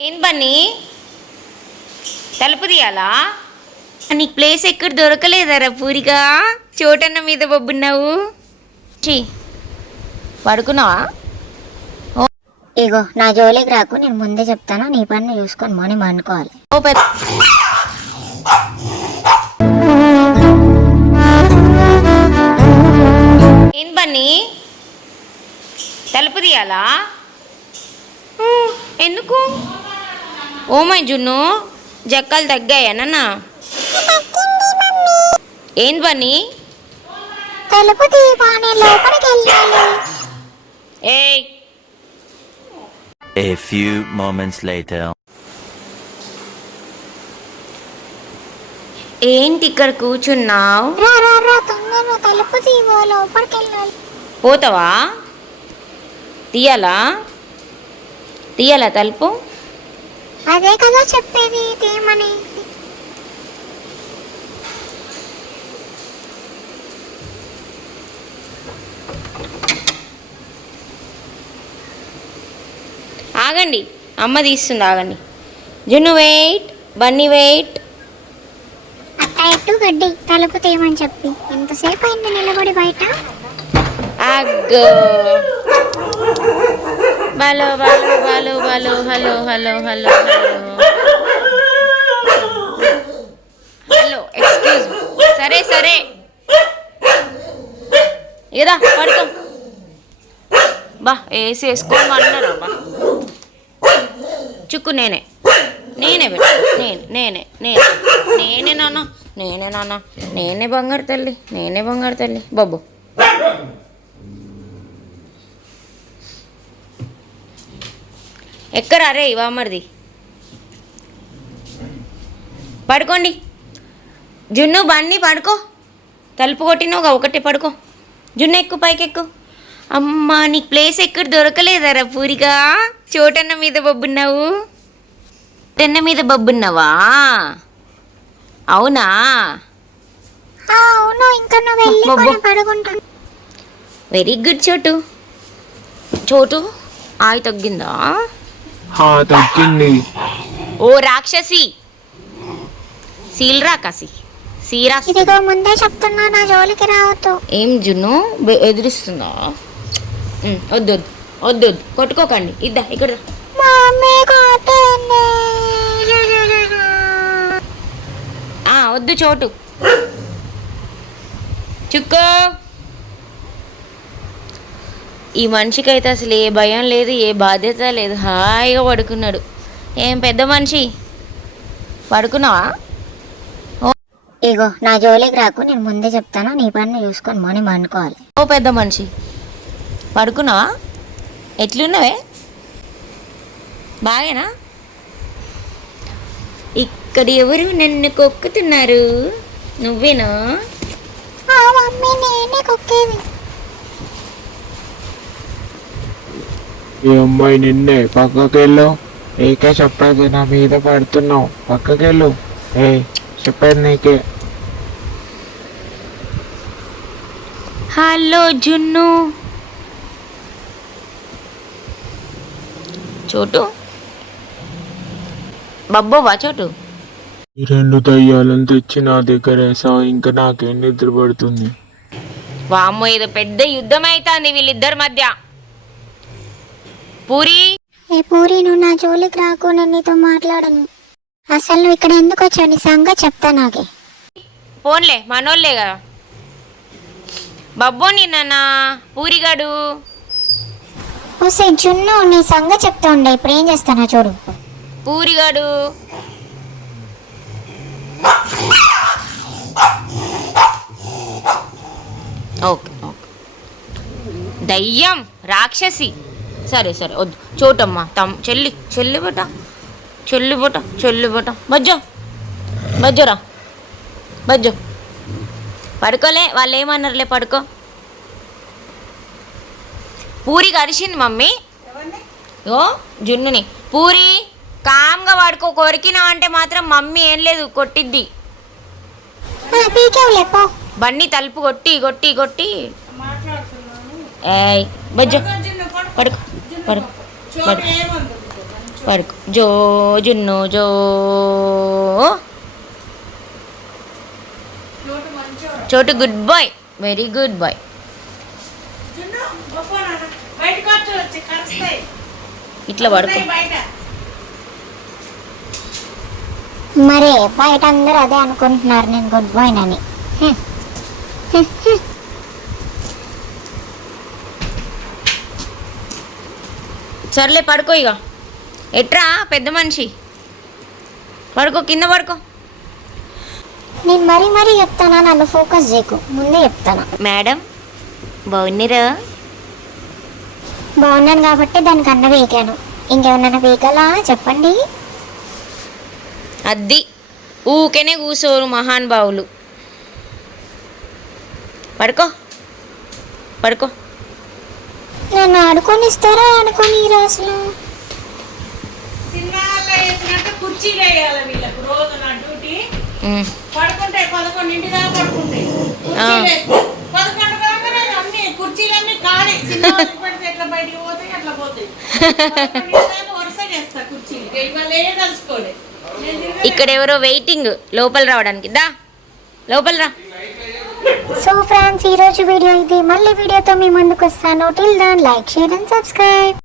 ఏం బన్నీ? తలుపు తీయాలా? నీకు ప్లేస్ ఎక్కడ దొరకలేదరా పూరిగా? చోటన్న మీద బొబ్బున్నావు. చీ పడుకున్నావా? ఇగో నా జోలికి రాకు నేను ముందే చెప్తాను నీ పని చూసుకొని మనీ అనుకోవాలి ఓ పెద్ద ఏం బన్నీ? తలుపు తీయాలా? ఎందుకు? ఓ మై జున్ను జక్కలు తగ్గాయా నాన్న? ఏం బన్నీ తలుపు తీయని లోపలికి వెళ్ళాలి. ఏయ్. A few moments later. ఏంటి ఇక్కడ కూర్చున్నావు? రా రా రా తొందరగా తలుపు తీవో లోపలికి వెళ్ళాలి. పోతావా? తీయాలా? తీయాలా తలుపు? అదే కదా చెప్పేది తీయమని ఆగండి అమ్మ తీస్తుంది ఆగండి. జున్ను వెయిట్ బన్నీ వెయిట్. అట్ట గడ్డి తలుపు తీయమని చెప్పి. ఎంతసేపు అయింది నిలబడి బయట? అగ్గో. బలో బలో బలో బలో hello hello hello hello excuse సరే సరే. ఏదా పడుకో. బా ఏసీ వేసుకోమన్నారా బా. చుక్కు నేనే. నేనే పెట్టు నేను నేనే నేనే. నేనే నాన్న. నేనే నాన్న. నేనే బంగారు తల్లి. నేనే బంగారు తల్లి. బాబు ఎక్కరా రే ఇవామరిది పడుకోండి. జున్ను బండి పడుకో. తలుపు కొట్టినావుగా ఒకటే పడుకో. జున్ను ఎక్కు పైకి ఎక్కు. అమ్మా నీకు ప్లేస్ ఎక్కడ దొరకలేదరా పూరిగా? చోటన్న మీద బొబ్బున్నావు? టెన్న మీద బొబ్బున్నావా? అవునా? ఇంకా నువ్వు వెరీ గుడ్ చోటు. చోటు? ఆయి తగ్గిందా? తగ్గింది ఓ రాక్షసి. సీల్ రాకాసి. సీరా ఇదిగో ముందే చెప్తున్నా నా జోలికి రావద్దు. ఏం జున్ను? బె- ఎదిరిస్తుందా? ఉమ్, వద్దు వద్దు వద్దు వద్దు. కొట్టుకోకండి. ఇద్దా ఇక్కడ రా. మమ్మీ కొట్టింది ఆ, వద్దు చోటు. చుక్కో. ఈ మనిషికి అయితే అసలు ఏ భయం లేదు ఏ బాధ్యత లేదు. హాయిగా పడుకున్నాడు. ఏం పెద్ద మనిషి? పడుకున్నావా? ఇగో నా జోలికి రాకు నేను ముందే చెప్తాను నీ పని చూసుకొని మనీ అనుకోవాలి ఓ పెద్ద మనిషి. పడుకున్నావా? ఎట్లున్నావే? బాగేనా? ఇక్కడ ఎవరు నన్ను కొక్కుతున్నారు? నువ్వేనా? మమ్మీ నేనే కొక్కేది. ఈ అమ్మాయి నిన్నే పక్కకెళ్ళు. ఏకే చెప్పేది నా మీద పడుతున్నావు. పక్కకెళ్ళు. ఏ చెప్పేది నీకే. హలో జున్ను. చోటు. బబ్బోవా చోటు. ఈ రెండు దయ్యాలను తెచ్చి నా దగ్గర ఇంకా నాకేం నిద్ర పడుతుంది? వామ్మో ఏదో పెద్ద యుద్ధం అవుతుంది వీళ్ళిద్దరి మధ్య. పూరి? ఏ పూరి నువ్వు నా జోలికి రాకు నేను నీతో మాట్లాడను. అసలు నువ్వు ఇక్కడ ఎందుకు వచ్చావు? నీ సంగతి చెప్తా నాకే. పోన్లే మనోళ్ళే కదా. బబ్బో నిన్న పూరిగాడు హుసేన్ చున్ను నీ సంగతి చెప్తా ఉండే. ఇప్పుడు ఏం చేస్తానా చూడు. పూరిగాడు ఓకే ఓకే. దయ్యం రాక్షసి. సరే సరే వద్దు. చోటమ్మా తమ్ చెల్లి చెల్లి బట చెల్లి బట చెల్లి బట. బజ్జో బజ్జోరా బజ్జో. పడుకోలే వాళ్ళు ఏమన్నారులే పడుకో. పూరి కరిచింది మమ్మీ. ఓ జున్నుని. పూరి కామ్గా వాడుకో కొరికినా అంటే మాత్రం మమ్మీ ఏం లేదు కొట్టిద్ది. బండి తలుపు కొట్టి కొట్టి కొట్టి. ఏయ్ బజ్జో. పడుకో. పడుకో. పడుకో. పడుకో. జో జున్ను జో చోటు good boy. Very good boy. ఇట్లా పడుకో. మరే బయట అందరూ అదే అనుకుంటున్నారు నేను గుడ్ బాయ్ అని సర్లే పడుకో ఇక ఎట్రా పెద్ద మనిషి. పడుకో కింద పడుకో. నేను మరీ మరీ చెప్తానా నన్ను ఫోకస్ చేయకు. ముందే చెప్తాను. మేడం బాగున్నారా? బాగున్నాను కాబట్టి దానికి అన్న వేగాను ఇంకేమన్నా వేగాలా చెప్పండి. అద్ది. ఊకెనే కూసోరు మహానుభావులు. పడుకో. పడుకో. నన్ను ఆడుకొని ఇస్తారా ఆడుకొని కుర్చీలు వేయాలి వీళ్ళకు రోజు నా డ్యూటీ. ఉమ్. పడుకుంటే పదకొండింటి దాకా పడుకుంటాయి కుర్చీలు వేస్తే పదకొండు కాగానే అన్ని కుర్చీలన్నీ ఖాళీ. సినిమా పెడితే ఎట్లా బయటికి పోతాయి అట్లా పోతాయి. పదకొండింటి దాకా వరుసగా వేస్తా కుర్చీలు ఇవాళ ఏ కలుసుకోలే నేను తిరిగి ఇక్కడ ఎవరో వెయిటింగ్ లోపల రావడానికి. దా లోపల రా. సో ఫ్రెండ్స్ ఈ రోజు వీడియో ఇది. మళ్ళీ వీడియోతో మీ ముందుకు వస్తాను till then like share and subscribe